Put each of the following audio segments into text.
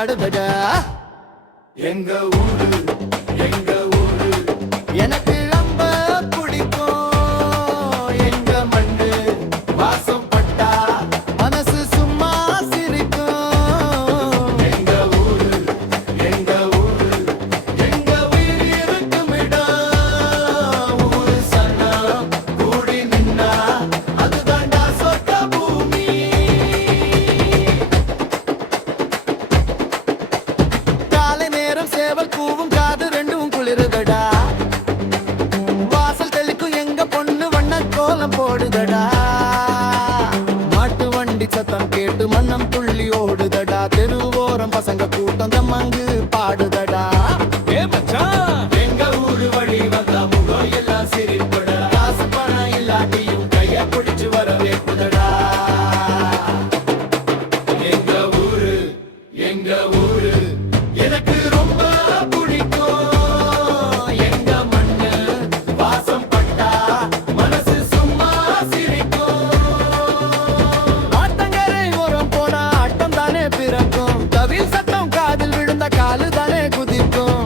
அடுதடா எங்க ஊரு எங்க ஊரு எனக்கு ரொம்ப பிடிக்கும் எங்க மண்ணு வாசம் பட்டா மனசு சும்மா சிரிக்கும் எங்க ஊரு எங்க ஊரு எங்க உயிர் இருக்கும் இடம் ஊரு சன்னா கூடி நின்னா அதுதான்டா சொர்க்க பூமி காலை நேரம் சேவல் கூவும் காது ரெண்டும் குளிருதடா வாசல் தெளிக்கும் எங்க பொண்ணு வண்ண கோலம் போடுதடா மாட்டு வண்டி சத்தம் கேட்டு மன்னம் துள்ளி ஓடுதடா தெருவோரம் பசங்க கூட்டம் தம்மங்கு பாடுதடா ஏ மச்சான் எங்க ஊரு வழி வந்தா முகம் எல்லாம் சிரிப்புடா காசு பணம் இல்லாட்டியும் கைய பிடிச்சு வரவேற்புதடா எங்க ஊரு எங்க ஊரு எனக்கு ரொம்ப பிடிக்கும் எங்க மண்ணு வாசம் பட்டா மனசு சும்மா சிரிக்கும் ஆத்தங்கரை ஓரம் போனா ஆட்டம் தானே பிறக்கும் தவில் சத்தம் காதில் விழுந்த காலு தானே குதிக்கும்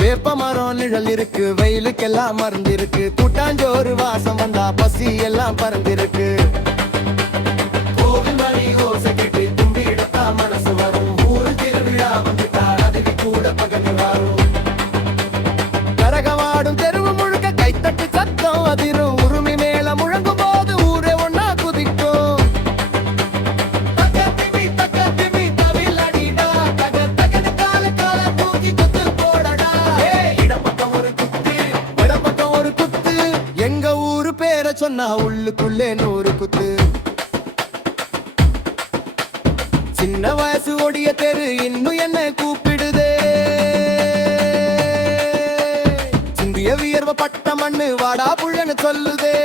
வேப்ப மரம் நிழல் இருக்கு வெயிலுக்கெல்லாம் மருந்து இருக்கு கூட்டாஞ்சோறு வாசம் வந்தா பசி எல்லாம் பறந்திருக்கு கோவில் மணி ஓசை கேட்டு தும்பிடத்தா மனசு வரும் ஊரு திருவிழா வந்துட்டா அதுக்கு கூட பகல் வரும் கரகமாடும் தெருவு முழுக்க கைத்தட்டு சத்தம் அதிரும் உருமி மேல முழங்கும் போது ஊரே ஒன்னா குதிக்கும் தக்கத்திமி தவில் அடிடா தக தகன கால கால தூக்கி குத்து போடடா இடப்பக்கம் ஒரு குத்து வடப்பக்கம் ஒரு குத்து எங்க ஊரு பேரை சொன்னா உள்ளுக்குள்ளே 100 குத்து சின்ன வயசு ஒடிய தெரு இன்னும் என்ன கூப்பிடுதே சிந்திய வியர்வ பட்ட மண்ணு வாடா புள்ளன்னு சொல்லுதே